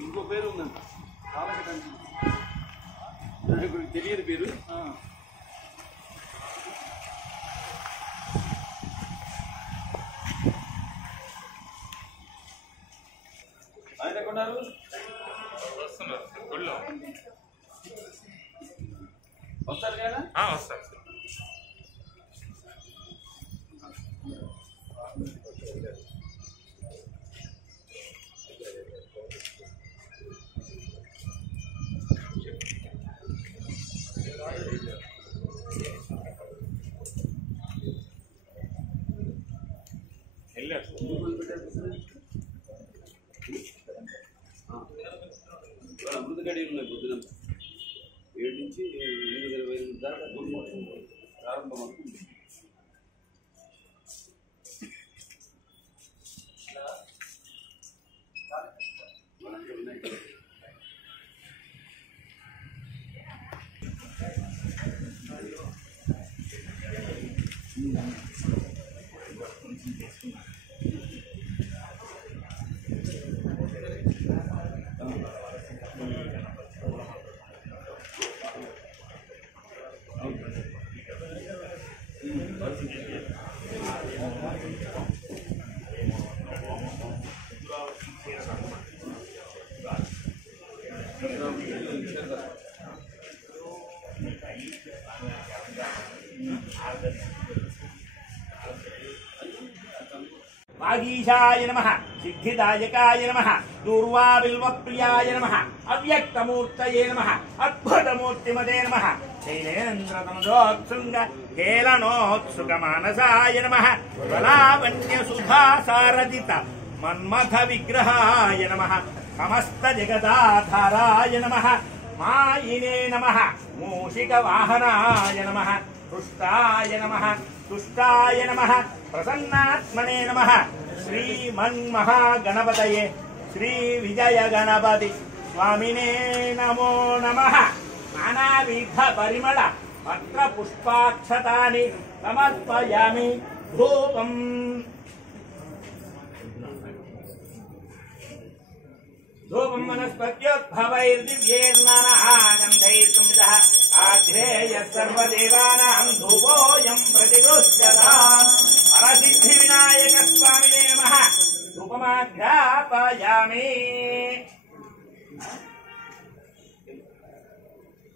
ఇంకో పేరు ఉందంట తెలియదు పేరు. ఆయన ఎక్కడున్నారు? వస్తారు కదా? వస్తారు. అమృత గడి ఉన్నాయి పొద్దున 7 నుంచి 8:25 దాకా ప్రారంభమవుతుంది. वागीशाय नमः, सिद्धिदायकाय नमः, दूर्वाबिल्वप्रियाय नमः, अव्यक्तमूर्तये नमः, अद्भुतमूर्तिमते नमः, शैलेन्द्रतमजोत्सुंग हेलनोत्सुकमानसाय नमः, बलावन्यसुधासारदित मन्मथ विग्रहाय नमः, समस्त जगदाधाराय नमः, मायिने नमः, मूषिकवाहनाय नमः, तुष्टाय नमः, तुष्टाय नमः, प्रसन्नात्मने नमः, श्रीमन्महागणपतये श्री विजय गणपति स्वामिने नमो नमः। नानाविध परिमळ पत्र पुष्पाक्षतानि समर्पयामि। धूपम् धूपं वनस्पत्योद्भवैर्दिव्यैर्नानागन्धैर्संविदः आग्नेयः सर्वदेवानां धूपोऽयं प्रतिगृह्यताम्। परसिद्धिविनायकस्वामिने नमः। धूपमाघ्रापयामि।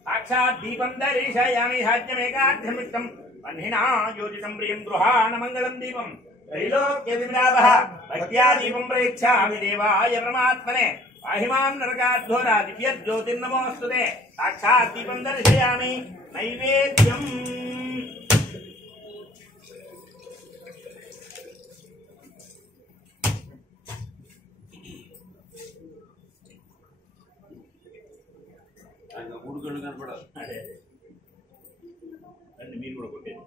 साक्षात् दीपं दर्शयामि। हाज्यमेकाघ्रमिक्तं वह्निना योजितं प्रियं गृहाण मङ्गलं दीपं त्रैलोक्यविमलापः भक्त्या दीपं प्रयच्छामि देवाय परमात्मने। पाहिमां नरकाद्धोरा दिव्यज्योतिर्नमोऽस्तुते। साक्षात् दीपं दर्शयामि। नैवेद्यम् ఆయన 3 గంటలు కనపడాలి. అదే అదే మీరు కూడా కొట్టేది.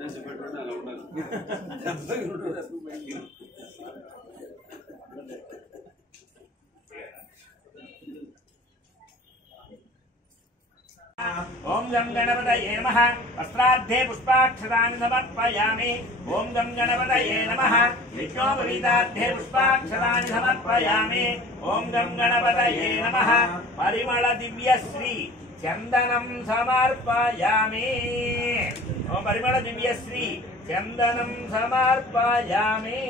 సన్యాసి పెట్టుకుంటే అలా ఉండాలి. ఓం గం గణపతయే నమః వస్త్రార్థే పుష్పాక్షతాని సమర్పయామి. ఓం గం గణపతయే నమః యజ్ఞోపవీతార్థే పుష్పాక్షతాని సమర్పయామి. ఓం గం గణపతయే నమః పరిమళ దివ్యశ్రీ చందనం సమర్పయామి. ఓం పరిమళ దివ్యశ్రీ చందనం సమర్పయామి.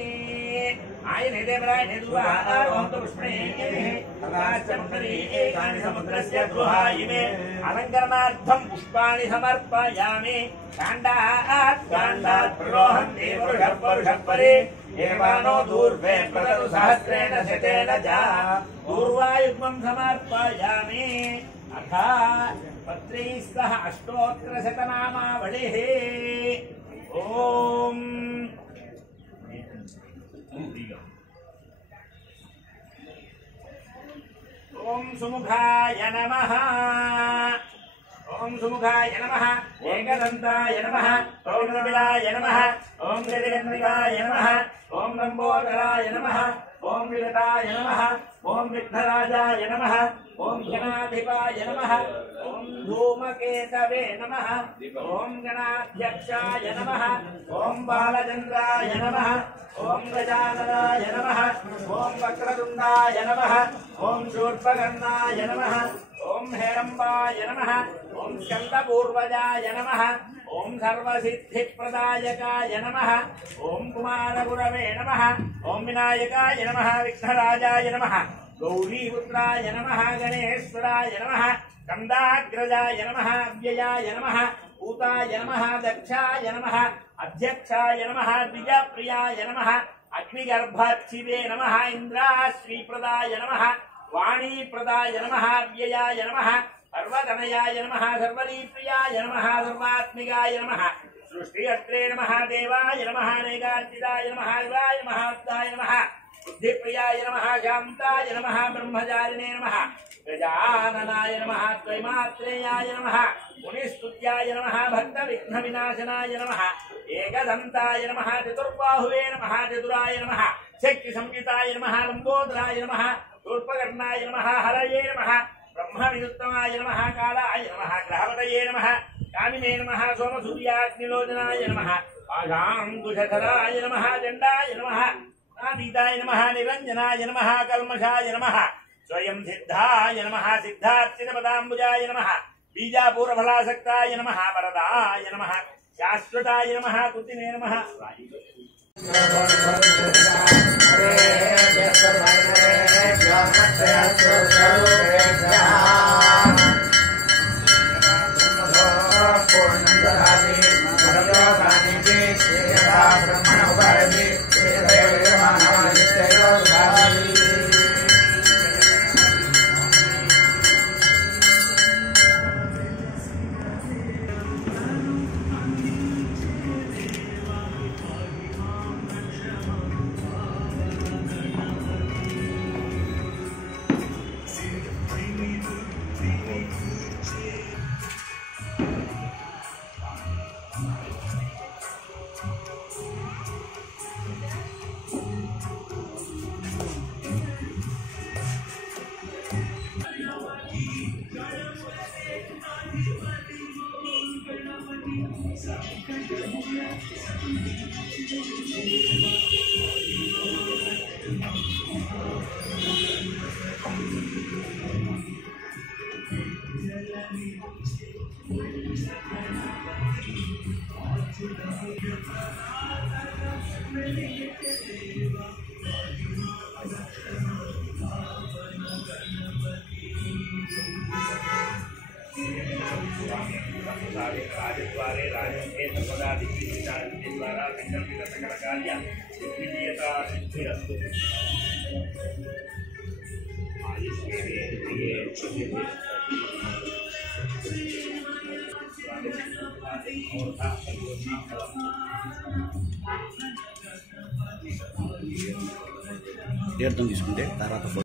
అలంకరణార్థం పుష్పాణి సమర్పయామి. కాండాత్ ప్రరోహంతి పురుషపరే ఏవానో దూర్వే ప్రదదు సహస్రేణ శతేన చ పూర్వాయుగ్మం సమర్పయామి. అథ పత్రైః సహ అష్టోత్తరశతనామావళిః. ఓం ఓం సుముఖాయ నమః. ఓం సుముఖాయ నమః. ఏకదంతాయ నమః. ఓం కపిలాయ నమః. ఓం గజగన్నికాయ నమః. ఓం లంబోదరాయ నమః. ఓం విగతాయ నమః. ఓం విఘ్నరాజాయ నమః. ఓం గణాధిపాయ నమః. ఓం ధూమకేతవే నమః. ఓం గణాధ్యక్షాయ నమః. ఓం బాలచంద్రాయ నమః. ఓం గజాననాయ నమః. ఓం వక్రతుండాయ నమః. ఓం శూర్పకర్ణాయ నమః. ఓం హేరంబాయ నమః. ఓం స్కందపూర్వజాయ నమః. ఓం సర్వసిద్ధిప్రదాయకాయ నమః. ఓం కుమారగురవే నమః. ఓం వినాయకాయ నమః. విఘ్నరాజాయ నమః. గౌరీపుత్రాయ నమః. గణేశ్వరాయ నమః. కందాగ్రజాయ నమః. అవ్యయాయ నమః. పూతాయ నమః. దక్షాయ నమః. అధ్యక్షాయ నమః. ద్విజప్రియాయ నమః. అగ్నిగర్భాక్షివే నమః. ఇంద్రాశ్రీప్రదాయ నమః. వాణీప్రదాయ నమః. వ్యయాయ నమః. సర్వతనయాయ నమః. సర్వరీప్రియాయ నమః. సర్వాత్మికాయ నమః. సృష్టికర్త్రే నమః. దేవాయ నమః. నైకాంతిదాయ నమః. శివాయ నమః. ఉద్దాయ నమః. బుద్ధిప్రియాయ నమః. శాంతాయ నమః. బ్రహ్మచారిణే నమః. గజాననాయ నమః. త్రైమాత్రేయాయ నమః. మునిస్తుత్యాయ నమః. భక్త విఘ్న వినాశనాయ నమః. ఏకదంతాయ నమః. చతుర్బాహువే నమః. చతురాయ నమః. శక్తి సంయుతాయ నమః. లంబోదరాయ నమః. శూర్పకర్ణాయ నమః. హరయే నమః. బ్రహ్మ వినుత్తమాయ నమః. కాలాయ నమః. గ్రహవతయే నమః. కామినే నమః. సోమసూర్యాగ్నిలోచనాయ నమః. పాశాంకుశధరాయ నమః. చండాయ నమః. నాదీతాయ నమః. నిరంజనాయ నమః. కల్మషాయ నమః. స్వయం సిద్ధాయ నమః. సిద్ధార్చిత పదాంబుజాయ నమః. బీజాపూరఫలాసక్తాయ నమః. వరదాయ నమః. శాశ్వతాయ నమః. కుతినే నమః. రాజద్వారే రాజంకే సర్వదా దిగ్విజయాన్ని ద్వారా సంకల్పిత సకల కార్య దిగ్విజయత సిద్ధిరస్తు. తీర్థం తీసుకుంటే తర్వాత